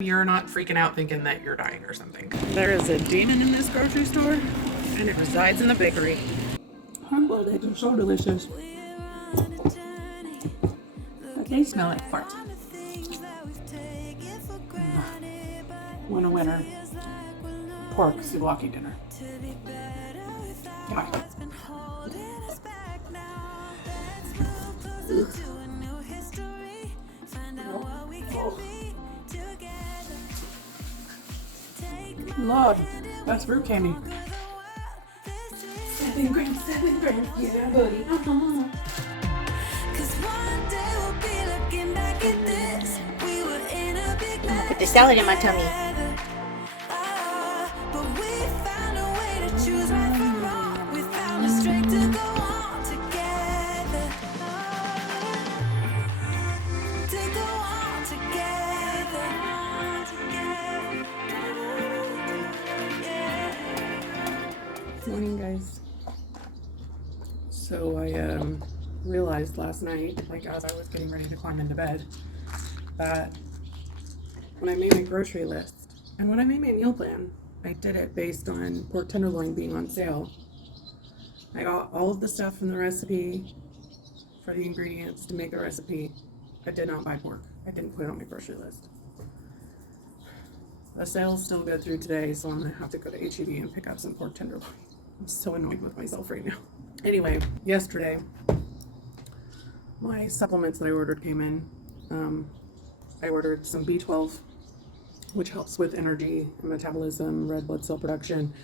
You're not freaking out thinking that you're dying or something. There is a demon in this grocery store, and it resides in the bakery. Hard-boiled eggs are so delicious. But they smell like farts. Winner. Pork souvlaki dinner. God. Lord, that's fruit candy. 7 grams, yeah, buddy. Put the salad in my tummy. Morning, guys. So I realized last night, like as I was getting ready to climb into bed, that when I made my grocery list and when I made my meal plan, I did it based on pork tenderloin being on sale. I got all of the stuff from the recipe for the ingredients to make the recipe. I did not buy pork. I didn't put it on my grocery list. The sale's still good through today, so I'm gonna have to go to HEB and pick up some pork tenderloin. I'm so annoyed with myself right now. Anyway, yesterday, my supplements that I ordered came in. I ordered some B12, which helps with energy and metabolism, red blood cell production.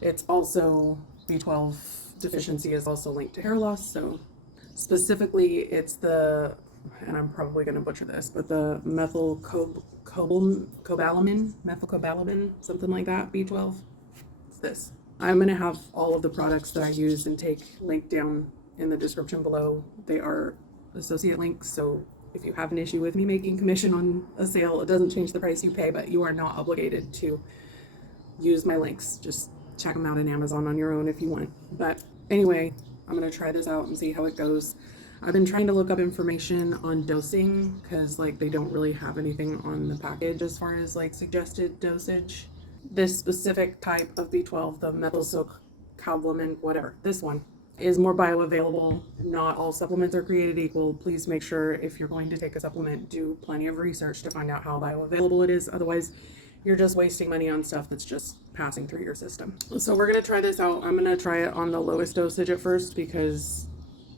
It's also, B12 deficiency is also linked to hair loss. So specifically, it's the, and I'm probably going to butcher this, but the methylcobalamin, something like that, B12. It's this. I'm going to have all of the products that I use and take linked down in the description below. They are associate links, so if you have an issue with me making commission on a sale, it doesn't change the price you pay, but you are not obligated to use my links. Just check them out on Amazon on your own if you want. But anyway, I'm going to try this out and see how it goes. I've been trying to look up information on dosing because like they don't really have anything on the package as far as like suggested dosage. This specific type of B12, the methylcobalamin, whatever, this one is more bioavailable. Not all supplements are created equal. Please make sure if you're going to take a supplement, do plenty of research to find out how bioavailable it is. Otherwise, you're just wasting money on stuff that's just passing through your system. So we're going to try this out. I'm going to try it on the lowest dosage at first because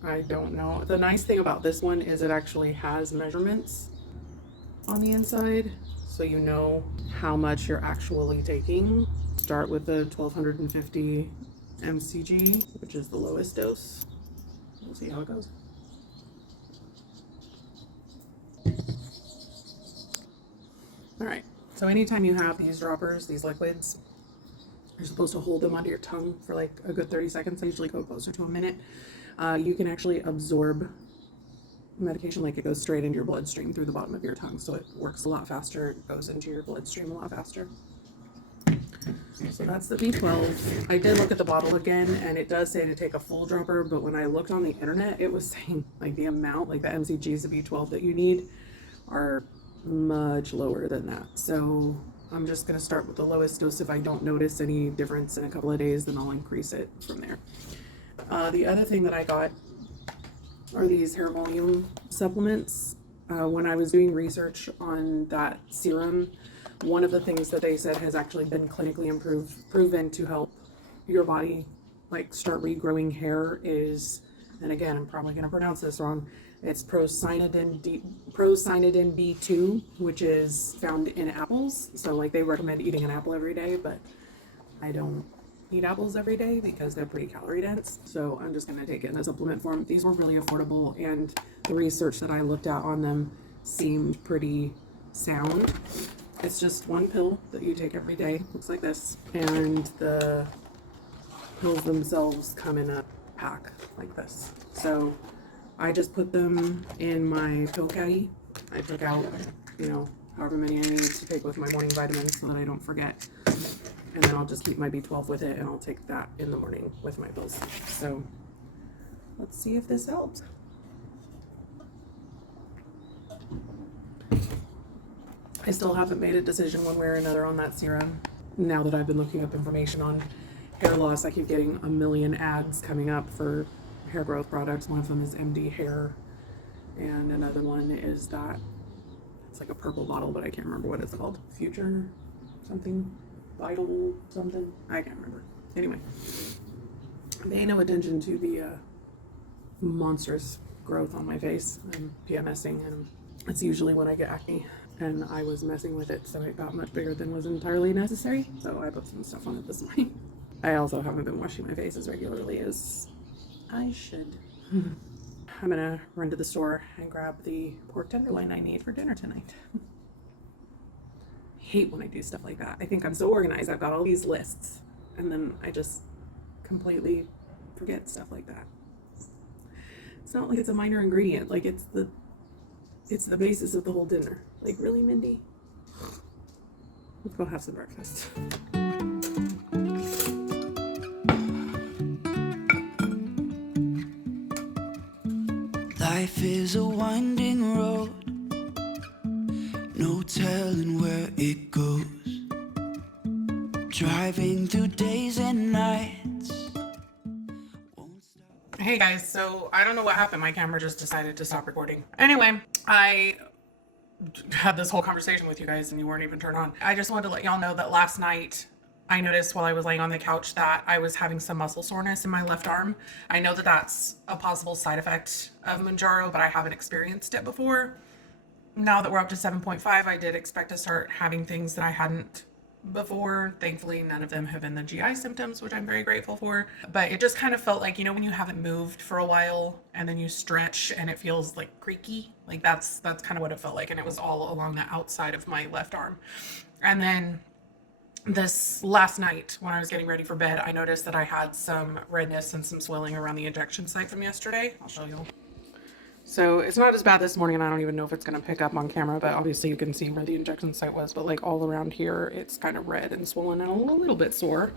I don't know. The nice thing about this one is it actually has measurements on the inside, so you know how much you're actually taking. Start with the 1250 mcg, which is the lowest dose. We'll see how it goes. All right, so anytime you have these droppers, these liquids, you're supposed to hold them under your tongue for like a good 30 seconds. I usually go closer to a minute. You can actually absorb medication, like it goes straight into your bloodstream through the bottom of your tongue, so it works a lot faster. It goes into your bloodstream a lot faster. So that's the B12. I did look at the bottle again, and it does say to take a full dropper, but when I looked on the internet, it was saying like the amount, like the mcgs of B12 that you need are much lower than that. So I'm just going to start with the lowest dose. If I don't notice any difference in a couple of days, then I'll increase it from there. The other thing that I got are these hair volume supplements. When I was doing research on that serum, one of the things that they said has actually been clinically proven to help your body like start regrowing hair is, and again, I'm probably going to pronounce this wrong, it's procyanidin B2, which is found in apples. So like they recommend eating an apple every day, but I don't eat apples every day because they're pretty calorie dense. So I'm just going to take it in a supplement form. These were really affordable, and the research that I looked at on them seemed pretty sound. It's just one pill that you take every day. Looks like this. And the pills themselves come in a pack like this. So I just put them in my pill caddy. I took out, however many I need to take with my morning vitamins so that I don't forget. And then I'll just keep my B12 with it, and I'll take that in the morning with my pills. So let's see if this helps. I still haven't made a decision one way or another on that serum. Now that I've been looking up information on hair loss, I keep getting a million ads coming up for hair growth products. One of them is MD Hair, and another one is that it's like a purple bottle, but I can't remember what it's called. Future something, Vital something. I can't remember. Anyway, pay no attention to the monstrous growth on my face. I'm PMSing, and it's usually when I get acne, and I was messing with it, so it got much bigger than was entirely necessary. So I put some stuff on it this morning. I also haven't been washing my face as regularly as I should. I'm gonna run to the store and grab the pork tenderloin I need for dinner tonight. Hate when I do stuff like that. I think I'm so organized. I've got all these lists, and then I just completely forget stuff like that. It's not like it's a minor ingredient. Like it's the basis of the whole dinner. Like, really, Mindy? Let's go have some breakfast. Life is a winding road, no telling where it goes. Driving through days and nights. Hey guys, so I don't know what happened. My camera just decided to stop recording. Anyway, I had this whole conversation with you guys and you weren't even turned on. I just wanted to let y'all know that last night I noticed while I was laying on the couch that I was having some muscle soreness in my left arm. I know that that's a possible side effect of Mounjaro, but I haven't experienced it before. Now that we're up to 7.5, I did expect to start having things that I hadn't before. Thankfully, none of them have been the GI symptoms, which I'm very grateful for. But it just kind of felt like, you know, when you haven't moved for a while and then you stretch and it feels like creaky, like that's kind of what it felt like. And it was all along the outside of my left arm. And then this last night when I was getting ready for bed, I noticed that I had some redness and some swelling around the injection site from yesterday. I'll show you. So it's not as bad this morning, and I don't even know if it's going to pick up on camera, but obviously you can see where the injection site was, but like all around here, it's kind of red and swollen and a little bit sore.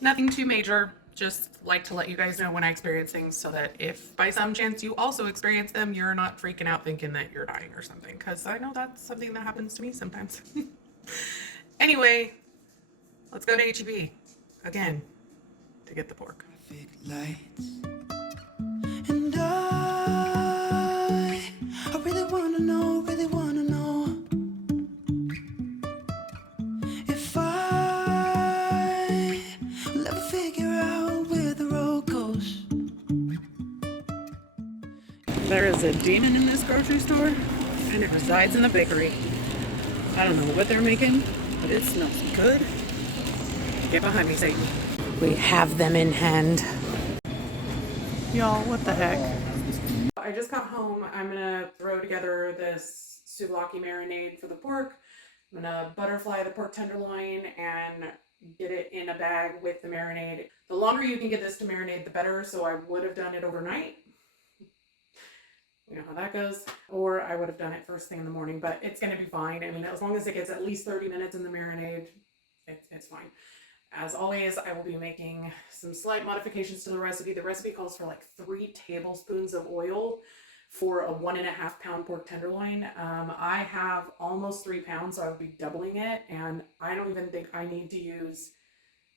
Nothing too major, just like to let you guys know when I experience things so that if by some chance you also experience them, you're not freaking out thinking that you're dying or something, because I know that's something that happens to me sometimes. Anyway, let's go to H-E-B again to get the pork. Lights. And I really wanna know if I will ever figure out where the road goes. There is a demon in this grocery store, and it resides in the bakery. I don't know what they're making, but it smells good. Get behind me, Satan. We have them in hand. Y'all, what the heck? I just got home. I'm gonna throw together this souvlaki marinade for the pork. I'm gonna butterfly the pork tenderloin and get it in a bag with the marinade. The longer you can get this to marinate, the better. So I would have done it overnight. You know how that goes. Or I would have done it first thing in the morning, but it's gonna be fine. I mean, as long as it gets at least 30 minutes in the marinade, it's fine. As always, I will be making some slight modifications to the recipe. The recipe calls for like 3 tablespoons of oil for a 1.5 pound pork tenderloin. I have almost 3 pounds, so I would be doubling it. And I don't even think I need to use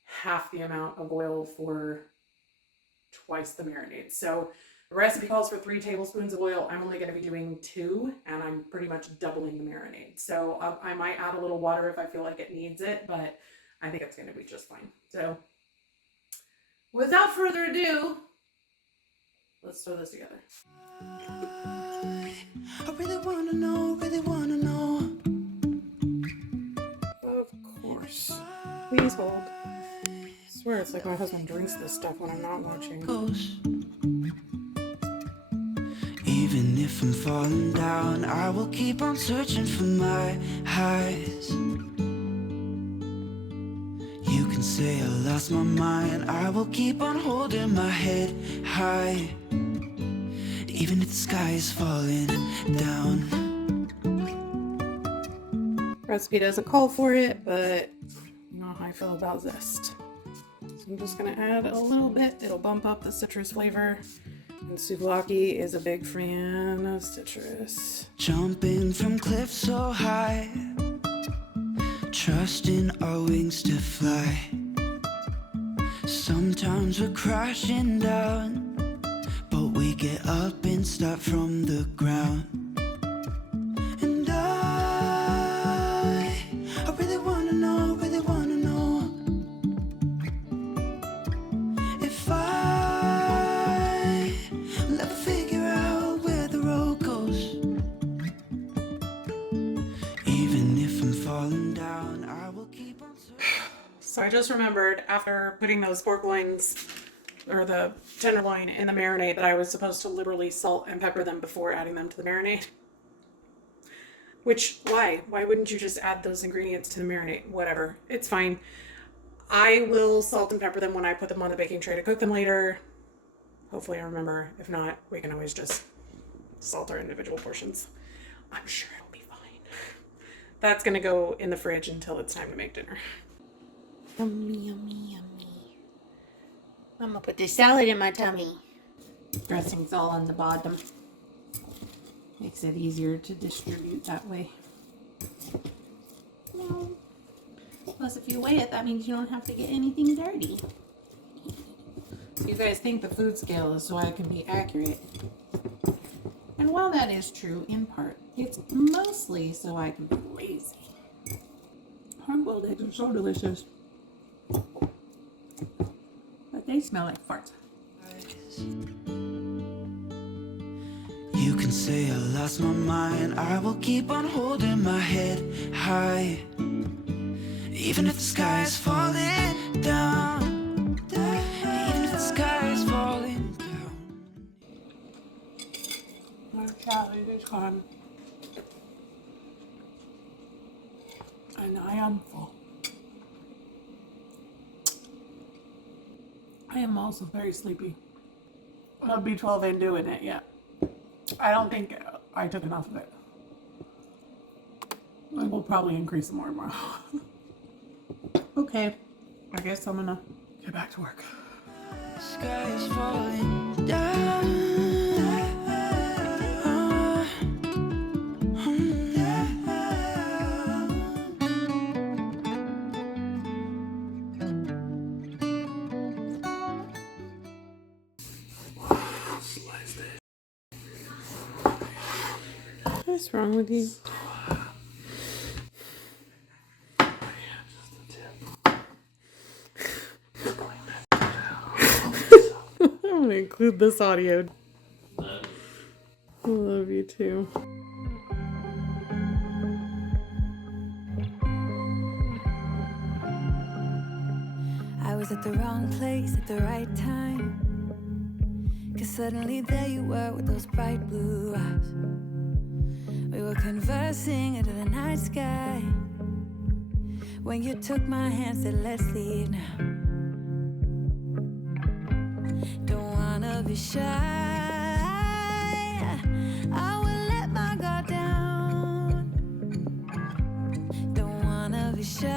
half the amount of oil for twice the marinade. So the recipe calls for 3 tablespoons of oil. I'm only going to be doing 2, and I'm pretty much doubling the marinade. So I might add a little water if I feel like it needs it, but I think it's going to be just fine. So without further ado, let's throw this together. I really wanna know. Of course. Please hold. I swear it's like my husband drinks this stuff when I'm not watching. Even if I'm falling down, I will keep on searching for my highs. You can say I lost my mind, I will keep on holding my head high. Even if the sky is falling down. Recipe doesn't call for it, but you know how I feel about zest. So I'm just gonna add a little bit. It'll bump up the citrus flavor. And souvlaki is a big fan of citrus. Jumping from cliffs so high, trusting our wings to fly. Sometimes we're crashing down, but we get up and start from the ground. And I really wanna know, if I will ever figure out where the road goes. Even if I'm falling down, I will keep on searching. So I just remembered after putting those pork loins or the tenderloin in the marinade that I was supposed to liberally salt and pepper them before adding them to the marinade. Which, why? Why wouldn't you just add those ingredients to the marinade? Whatever. It's fine. I will salt and pepper them when I put them on the baking tray to cook them later. Hopefully I remember. If not, we can always just salt our individual portions. I'm sure it'll be fine. That's going to go in the fridge until it's time to make dinner. Yummy, yummy, yummy. I'm gonna put this salad in my tummy. Dressing's all on the bottom. Makes it easier to distribute that way. No. Plus, if you weigh it, that means you don't have to get anything dirty. You guys think the food scale is so I can be accurate. And while that is true in part, it's mostly so I can be lazy. Hard-boiled eggs are so delicious. But they smell like farts. You can say I lost my mind, I will keep on holding my head high. Even if the sky is falling down, even if the sky is falling down. My challenge is gone. And I am full. I am also very sleepy. B12 ain't doing it yet. I don't think I took enough of it. I will probably increase it more tomorrow. Okay, I guess I'm gonna get back to work. Sky is falling down. What's wrong with you? I'm gonna include this audio. I love you too. I was at the wrong place at the right time. 'Cause suddenly there you were with those bright blue eyes. We were conversing under the night sky. When you took my hand, said let's leave now. Don't wanna be shy. I will let my guard down. Don't wanna be shy.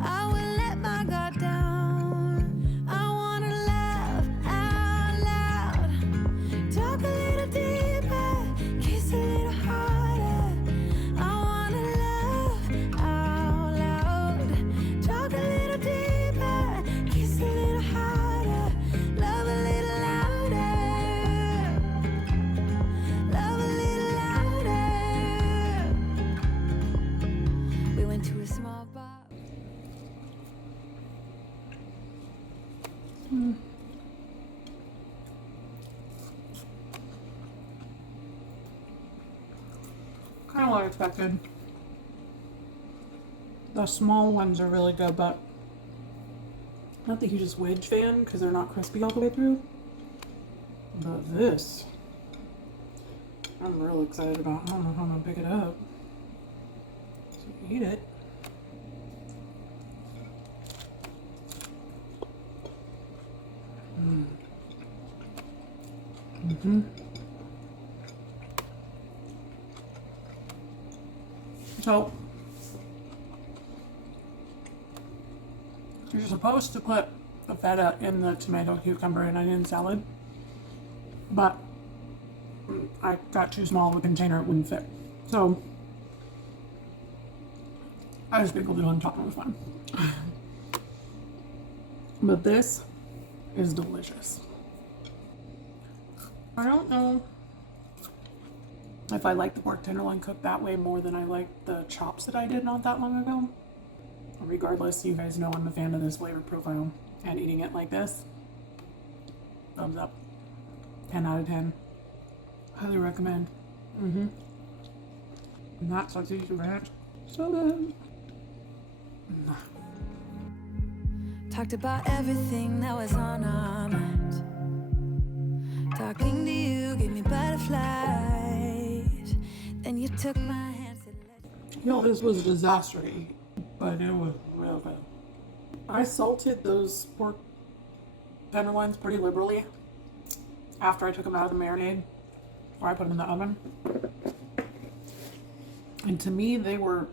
I will let my guard down. I wanna laugh out loud. Talk a little deeper, kiss a little harder. I wanna laugh out loud. Talk a little deeper, kiss a little harder. Love a little louder. Love a little louder. We went to a small bar. Kind of what I expected. The small ones are really good, but not the hugest wedge fan because they're not crispy all the way through. But this, I'm real excited about. I don't know how I'm gonna pick it up. So eat it. So, you're supposed to put the feta in the tomato, cucumber, and onion salad, but I got too small of a container, it wouldn't fit. So, I just sprinkled it on top and it was fun. But this is delicious. I don't know if I like the pork tenderloin cooked that way more than I like the chops that I did not that long ago. Regardless, you guys know I'm a fan of this flavor profile, and eating it like this, thumbs up. 10 out of 10. Highly recommend. Not sausage ranch. So good. Talked about everything that was on our minds. Talking to you gave me butterflies. Then you took my hand, said, Yo, this was a disaster to eat, but it was real good. I salted those pork tenderloins pretty liberally after I took them out of the marinade, before I put them in the oven. And to me, they were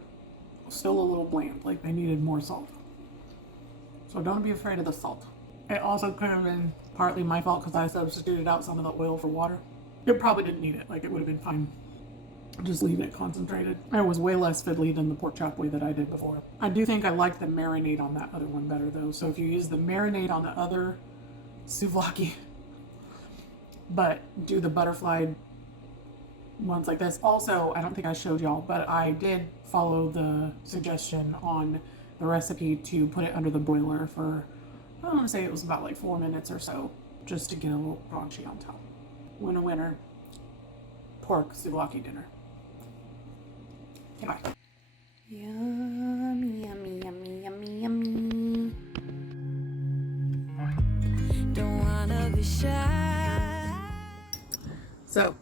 still a little bland, like they needed more salt. So don't be afraid of the salt. It also could have been partly my fault because I substituted out some of the oil for water. It probably didn't need it, like it would have been fine just leaving it concentrated. It was way less fiddly than the pork chop way that I did before. I do think I like the marinade on that other one better though. So if you use the marinade on the other souvlaki, but do the butterfly ones like this. Also, I don't think I showed y'all, but I did follow the suggestion on the recipe to put it under the broiler for, I want to say it was about like 4 minutes or so, just to get a little crunchy on top. Winner, pork souvlaki dinner. Goodbye. Yummy, yummy, yummy, yummy, yummy. don't wanna be shy. So,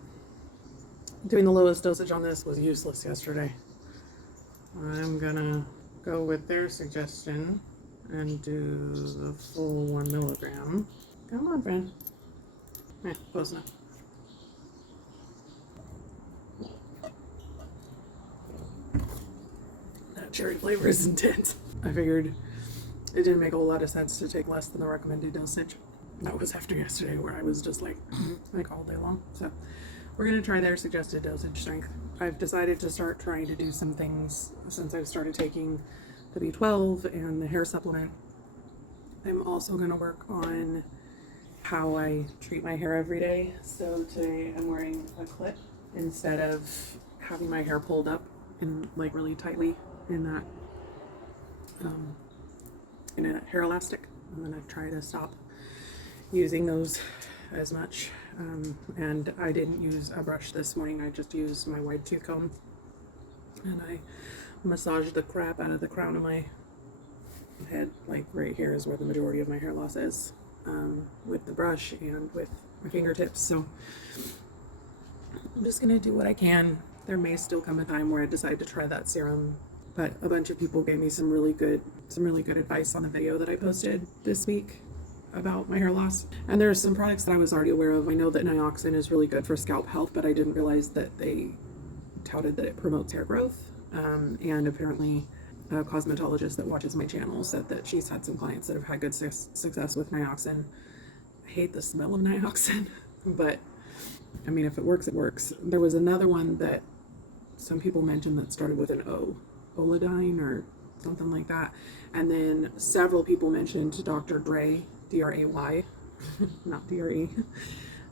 doing the lowest dosage on this was useless yesterday. I'm gonna go with their suggestion and do the full 1 milligram. Come on, friend. Close enough. That cherry flavor is intense. I figured it didn't make a whole lot of sense to take less than the recommended dosage. That was after yesterday where I was just like all day long. So we're gonna try their suggested dosage strength. I've decided to start trying to do some things since I've started taking the B12 and the hair supplement. I'm also gonna work on how I treat my hair every day. So today I'm wearing a clip instead of having my hair pulled up and like really tightly in that in a hair elastic. I'm gonna try to stop using those as much. And I didn't use a brush this morning. I just used my wide tooth comb and I massaged the crap out of the crown of my head. Like right here is where the majority of my hair loss is, with the brush and with my fingertips. So I'm just gonna do what I can. There may still come a time where I decide to try that serum, but a bunch of people gave me some really good advice on the video that I posted this week about my hair loss. And there's some products that I was already aware of. I know that nioxin is really good for scalp health, but I didn't realize that they touted that it promotes hair growth. And apparently a cosmetologist that watches my channel said that she's had some clients that have had good success with nioxin. I hate the smell of nioxin, but I mean, if it works, it works. There was another one that some people mentioned that started with an O, Olidine or something like that. And then several people mentioned Dr. Dray, D-R-A-Y, not D-R-E,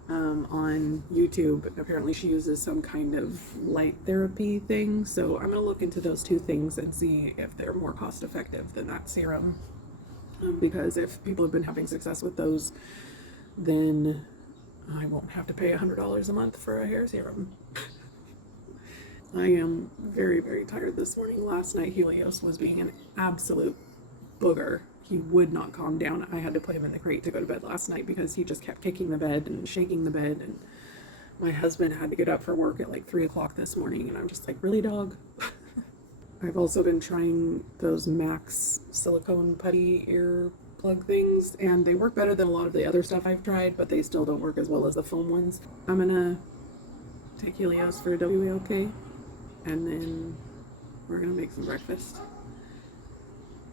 on YouTube. Apparently she uses some kind of light therapy thing. So I'm going to look into those two things and see if they're more cost effective than that serum. Because if people have been having success with those, then I won't have to pay $100 a month for a hair serum. I am very, very tired this morning. Last night, Helios was being an absolute booger. He would not calm down. I had to put him in the crate to go to bed last night because he just kept kicking the bed and shaking the bed. And my husband had to get up for work at like 3 o'clock this morning. And I'm just like, really, dog? I've also been trying those Max silicone putty ear plug things, and they work better than a lot of the other stuff I've tried, but they still don't work as well as the foam ones. I'm gonna take Helios for a WALK, and then we're gonna make some breakfast.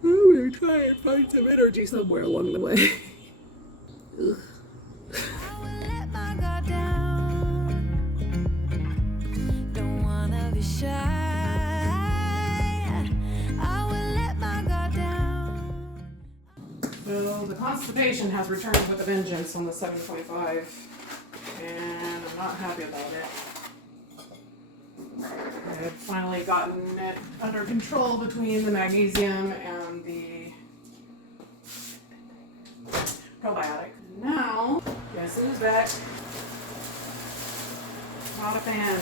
I'm gonna try and find some energy somewhere along the way. Ugh. I will let my guard down. Don't wanna be shy. I So the Constipation has returned with a vengeance on the 725, and I'm not happy about it. I had finally gotten it under control between the magnesium and the probiotic. Now, guess who's back? Not a fan.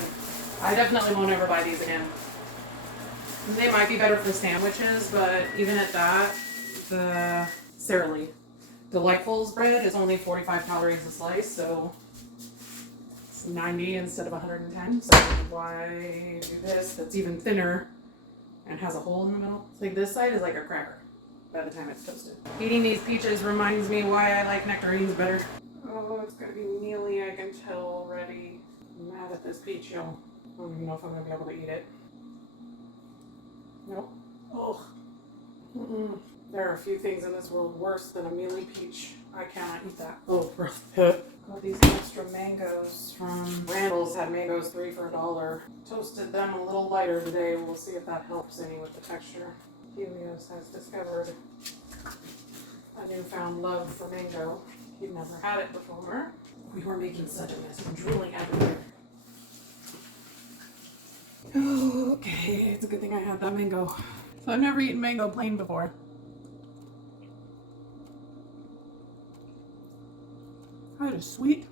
I definitely won't ever buy these again. They might be better for sandwiches, but even at that, the Sara Lee Delightful's bread is only 45 calories a slice, so it's 90 instead of 110. So why do this that's even thinner and has a hole in the middle? It's like this side is like a cracker by the time it's toasted. Eating these peaches reminds me why I like nectarines better. Oh, it's gonna be mealy, I can tell already. I'm mad at this peach, y'all. I don't even know if I'm gonna be able to eat it. Nope. Oh. Mm-mm. There are a few things in this world worse than a mealy peach. I cannot eat that. Oh, gross. Got these extra mangoes from Randall's. Had mangoes 3 for $1. Toasted them a little lighter today. We'll see if that helps any with the texture. Helios has discovered a newfound love for mango. He'd never had it before. We were making such a mess. I'm drooling everywhere. Okay, it's a good thing I had that mango. So I've never eaten mango plain before. That is sweet.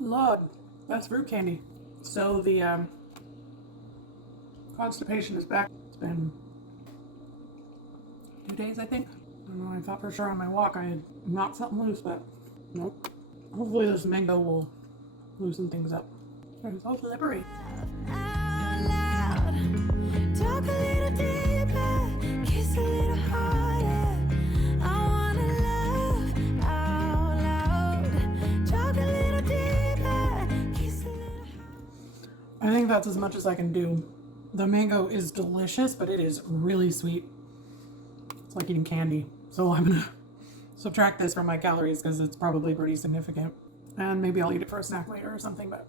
Lord, that's fruit candy. So the Constipation is back. It's been 2 days, I think. I don't know, I thought for sure on my walk I had knocked something loose, but nope. Hopefully this mango will loosen things up. It's so slippery. Out loud, talk a little deeper, kiss a little harder. I wanna love out loud, talk a little deeper, kiss a little harder. I think that's as much as I can do. The mango is delicious, but it is really sweet. It's like eating candy. So I'm gonna subtract this from my calories because it's probably pretty significant. And maybe I'll eat it for a snack later or something, but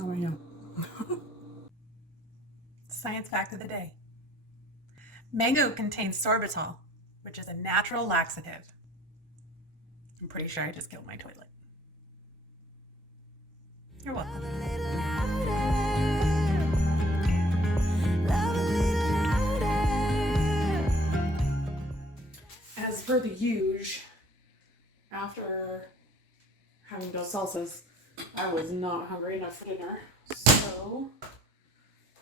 oh yeah. Science fact of the day. Mango contains sorbitol, which is a natural laxative. I'm pretty sure I just killed my toilet. You're welcome. Love a little louder, love a little louder. As per the huge, after having those salsas, I was not hungry enough for dinner. So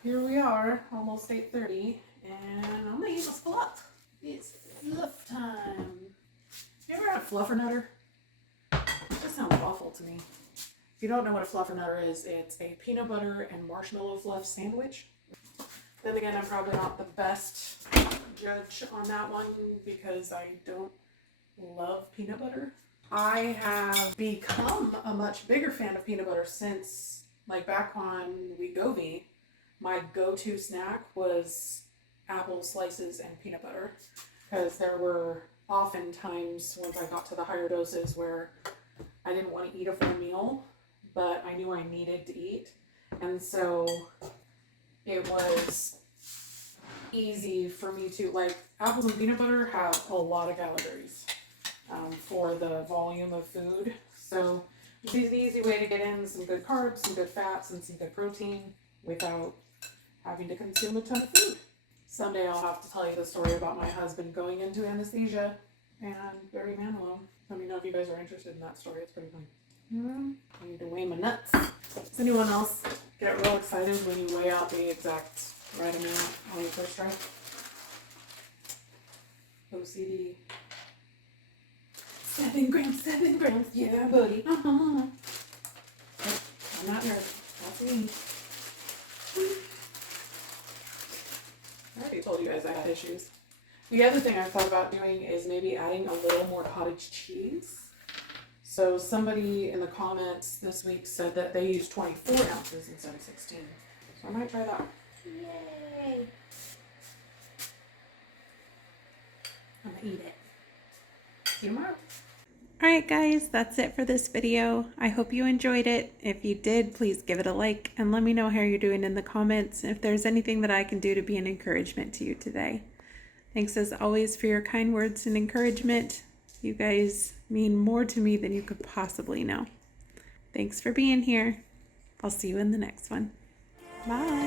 here we are, almost 8:30, and I'm gonna eat this fluff. It's fluff time. You ever had a fluffernutter? That sounds awful to me. If you don't know what a fluffernutter is, it's a peanut butter and marshmallow fluff sandwich. Then again, I'm probably not the best judge on that one because I don't love peanut butter. I have become a much bigger fan of peanut butter since, like, back on Wegovy, my go-to snack was apple slices and peanut butter, because there were often times once I got to the higher doses where I didn't want to eat a full meal, but I knew I needed to eat, and so it was easy for me to, like, apples and peanut butter have a lot of calories. For the volume of food. So it's an easy way to get in some good carbs, some good fats, and some good protein without having to consume a ton of food. Someday I'll have to tell you the story about my husband going into anesthesia and Barry Manilow. Let me know if you guys are interested in that story. It's pretty fun. I need to weigh my nuts. Does anyone else get real excited when you weigh out the exact right amount on your first try? OCD. 7 grams, yeah, buddy. I'm not nervous. That's me. I already told you guys I had issues. The other thing I thought about doing is maybe adding a little more cottage cheese. So somebody in the comments this week said that they use 24 ounces instead of 16. So I might try that. Yay! I'm gonna eat it. See you tomorrow. Alright guys, that's it for this video. I hope you enjoyed it. If you did, please give it a like and let me know how you're doing in the comments, if there's anything that I can do to be an encouragement to you today. Thanks as always for your kind words and encouragement. You guys mean more to me than you could possibly know. Thanks for being here. I'll see you in the next one. Bye.